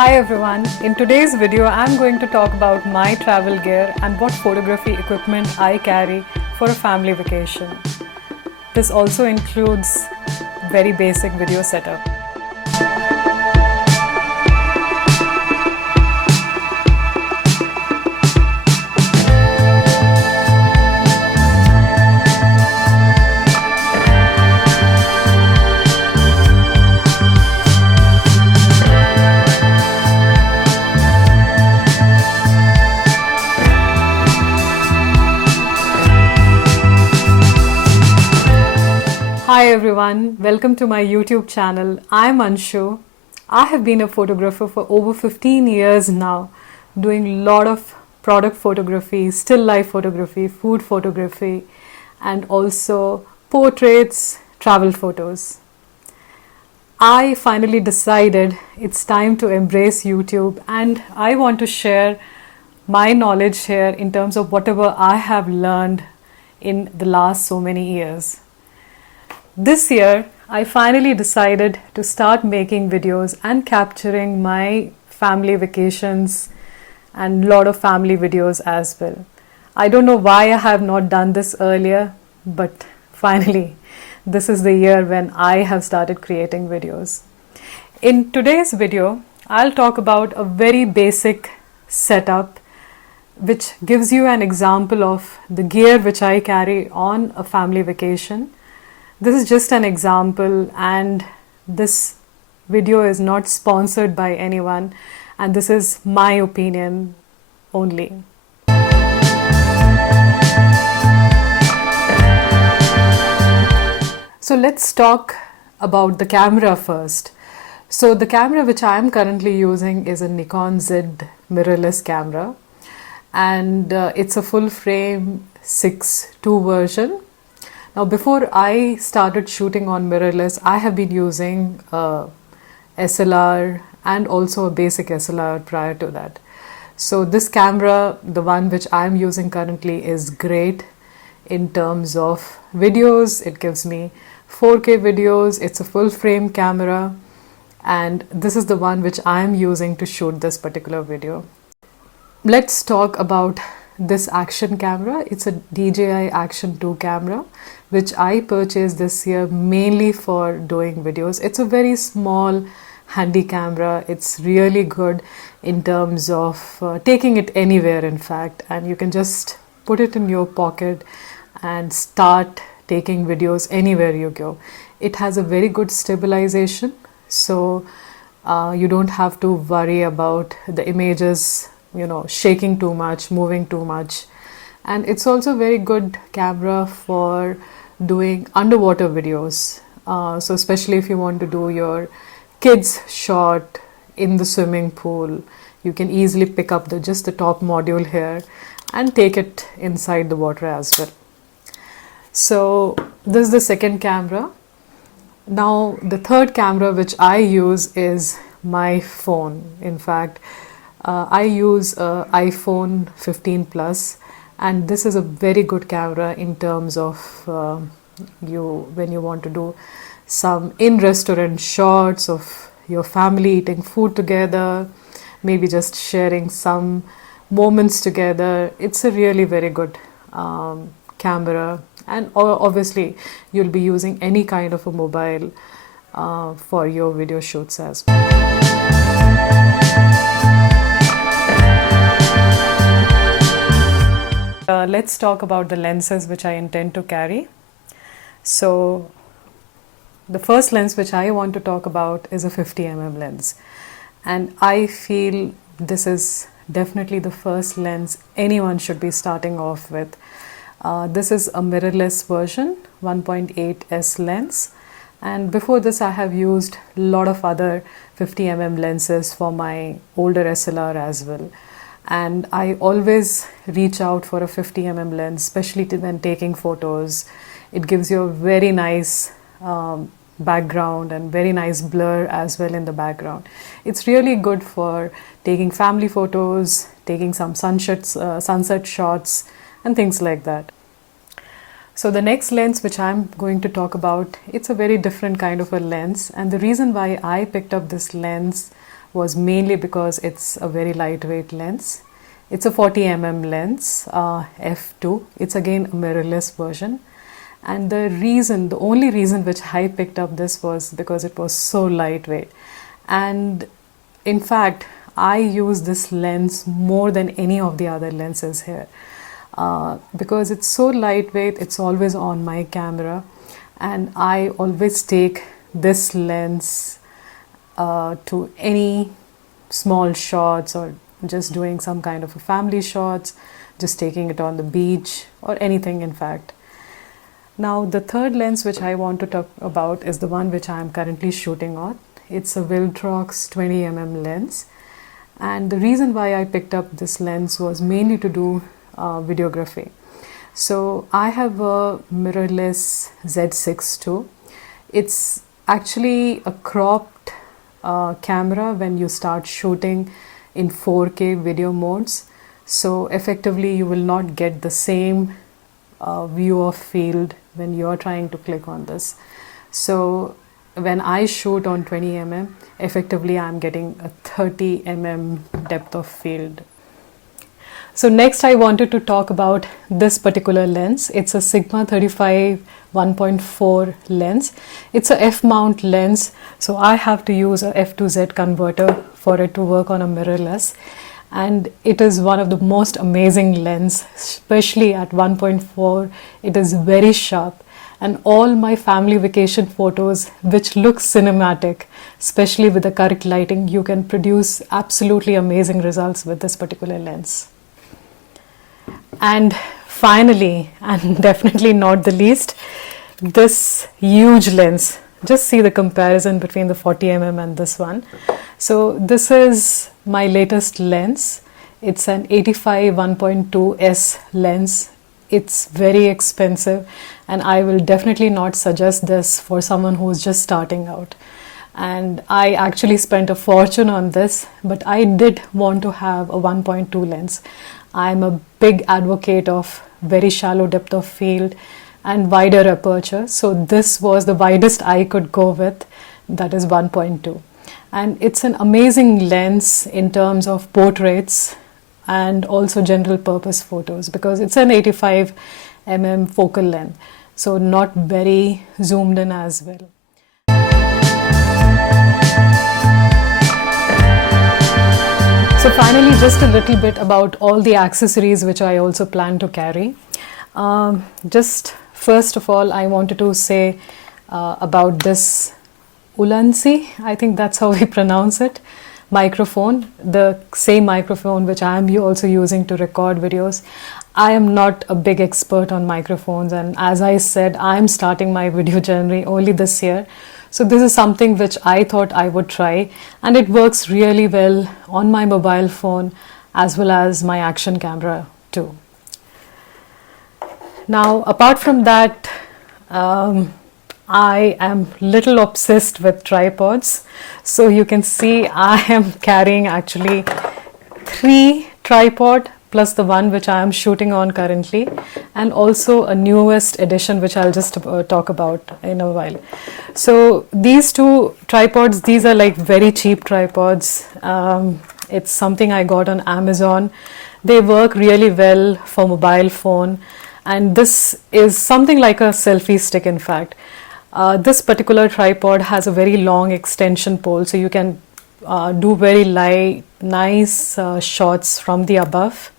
Hi everyone, in today's video I'm going to talk about my travel gear and what photography equipment I carry for a family vacation. This also includes very basic video setup. Hi everyone, welcome to my YouTube channel. I'm Anshu. I have been a photographer for over 15 years now, doing a lot of product photography, still life photography, food photography, and also portraits, travel photos. I finally decided it's time to embrace YouTube, and I want to share my knowledge here in terms of whatever I have learned in the last so many years. This year, I finally decided to start making videos and capturing my family vacations and a lot of family videos as well. I don't know why I have not done this earlier, but finally, this is the year when I have started creating videos. In today's video, I'll talk about a very basic setup which gives you an example of the gear which I carry on a family vacation. This is just an example, and this video is not sponsored by anyone, and this is my opinion only. So let's talk about the camera first. So the camera which I am currently using is a Nikon Z mirrorless camera, and it's a full frame 6.2 version. Now, before I started shooting on mirrorless, I have been using SLR and also a basic SLR prior to that. So this camera, the one which I'm using currently, is great in terms of videos. It gives me 4K videos. It's a full frame camera, and this is the one which I'm using to shoot this particular video. Let's talk about this action camera. It's a DJI Action 2 camera which I purchased this year mainly for doing videos. It's a very small handy camera. It's really good in terms of taking it anywhere, in fact, and you can just put it in your pocket and start taking videos anywhere you go. It has a very good stabilization, so you don't have to worry about the images shaking too much, moving too much. And it's also a very good camera for doing underwater videos. So especially if you want to do your kids shot in the swimming pool, you can easily pick up just the top module here and take it inside the water as well. So this is the second camera. Now the third camera which I use is my phone. In fact, I use iPhone 15 Plus, and this is a very good camera in terms of when you want to do some in-restaurant shots of your family eating food together, maybe just sharing some moments together. It's a really very good camera, and obviously you'll be using any kind of a mobile for your video shoots as well. Let's talk about the lenses which I intend to carry. So the first lens which I want to talk about is a 50mm lens, and I feel this is definitely the first lens anyone should be starting off with. This is a mirrorless version, 1.8S lens, and before this I have used a lot of other 50mm lenses for my older SLR as well. And I always reach out for a 50mm lens, especially when taking photos. It gives you a very nice background and very nice blur as well in the background. It's really good for taking family photos, taking some sunset shots and things like that. So the next lens which I'm going to talk about, it's a very different kind of a lens, and the reason why I picked up this lens was mainly because it's a very lightweight lens. It's a 40 mm lens, f2. It's again a mirrorless version. And the only reason which I picked up this was because it was so lightweight. And in fact, I use this lens more than any of the other lenses here. Because it's so lightweight, it's always on my camera. And I always take this lens to any small shots, or just doing some kind of a family shots, just taking it on the beach, or anything in fact. Now the third lens which I want to talk about is the one which I am currently shooting on. It's a Viltrox 20 mm lens, and the reason why I picked up this lens was mainly to do videography. So I have a mirrorless Z6 II. It's actually a cropped camera when you start shooting in 4K video modes. So effectively you will not get the same view of field when you're trying to click on this. So when I shoot on 20 mm, effectively I'm getting a 30 mm depth of field. So next I wanted to talk about this particular lens. It's a Sigma 35 1.4 lens. It's a f-mount lens, so I have to use a f2Z converter for it to work on a mirrorless. And it is one of the most amazing lens, especially at 1.4. It is very sharp, and all my family vacation photos which look cinematic, especially with the correct lighting, you can produce absolutely amazing results with this particular lens. And finally, and definitely not the least, this huge lens. Just see the comparison between the 40 mm and this one. So this is my latest lens. It's an 85 1.2S lens. It's very expensive, and I will definitely not suggest this for someone who's just starting out. And I actually spent a fortune on this, but I did want to have a 1.2 lens. I'm a big advocate of very shallow depth of field and wider aperture. So this was the widest I could go with, that is 1.2. And it's an amazing lens in terms of portraits and also general purpose photos, because it's an 85 mm focal length, so not very zoomed in as well. So finally, just a little bit about all the accessories which I also plan to carry. Just first of all, I wanted to say about this Ulanzi, I think that's how we pronounce it, microphone, the same microphone which I am also using to record videos. I am not a big expert on microphones, and as I said, I am starting my video journey only this year. So this is something which I thought I would try, and it works really well on my mobile phone as well as my action camera too. Now, apart from that, I am little obsessed with tripods. So you can see I am carrying actually 3 tripods plus the one which I am shooting on currently, and also a newest edition which I'll just talk about in a while. So these 2 tripods, these are like very cheap tripods. It's something I got on Amazon. They work really well for mobile phone, and this is something like a selfie stick in fact. This particular tripod has a very long extension pole, so you can do very nice shots from the above.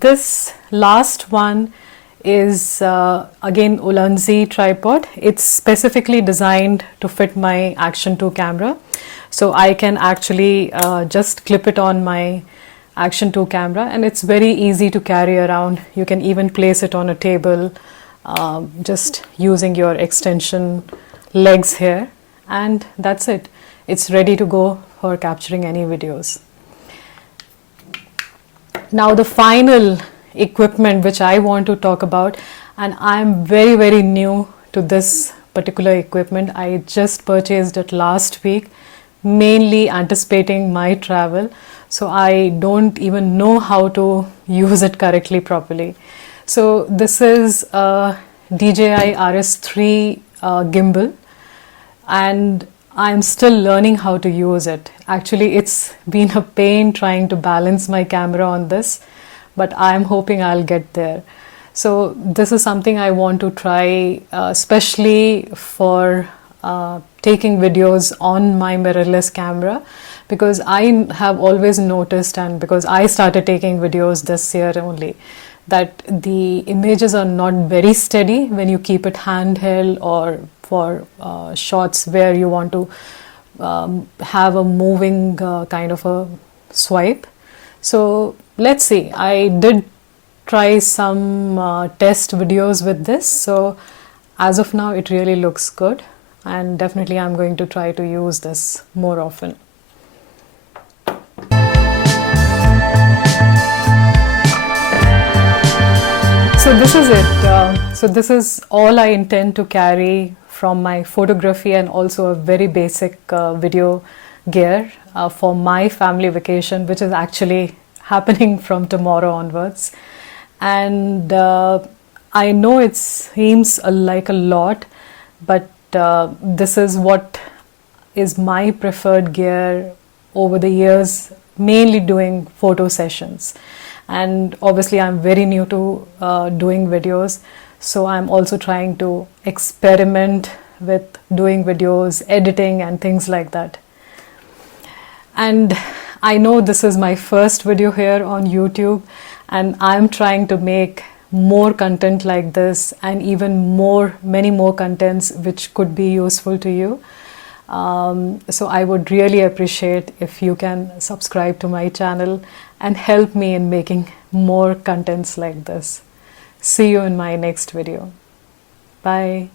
This last one is again Ulanzi tripod. It's specifically designed to fit my Action 2 camera, so I can actually just clip it on my Action 2 camera, and it's very easy to carry around. You can even place it on a table, just using your extension legs here, and that's it. It's ready to go for capturing any videos. Now the final equipment which I want to talk about, and I'm very new to this particular equipment. I just purchased it last week, mainly anticipating my travel, so I don't even know how to use it correctly properly. So this is a DJI RS3 gimbal, and I'm still learning how to use it. Actually, it's been a pain trying to balance my camera on this, but I'm hoping I'll get there. So this is something I want to try, especially for taking videos on my mirrorless camera, because I have always noticed, and because I started taking videos this year only, that the images are not very steady when you keep it handheld or for shots where you want to have a moving kind of a swipe. So let's see. I did try some test videos with this, so as of now it really looks good, and definitely I'm going to try to use this more often. So this is it. So this is all I intend to carry from my photography, and also a very basic video gear for my family vacation, which is actually happening from tomorrow onwards. And I know it seems like a lot, but this is what is my preferred gear over the years, mainly doing photo sessions. And obviously I'm very new to doing videos, so I'm also trying to experiment with doing videos, editing and things like that. And I know this is my first video here on YouTube, and I'm trying to make more content like this, and even many more contents which could be useful to you. So I would really appreciate if you can subscribe to my channel and help me in making more contents like this. See you in my next video. Bye.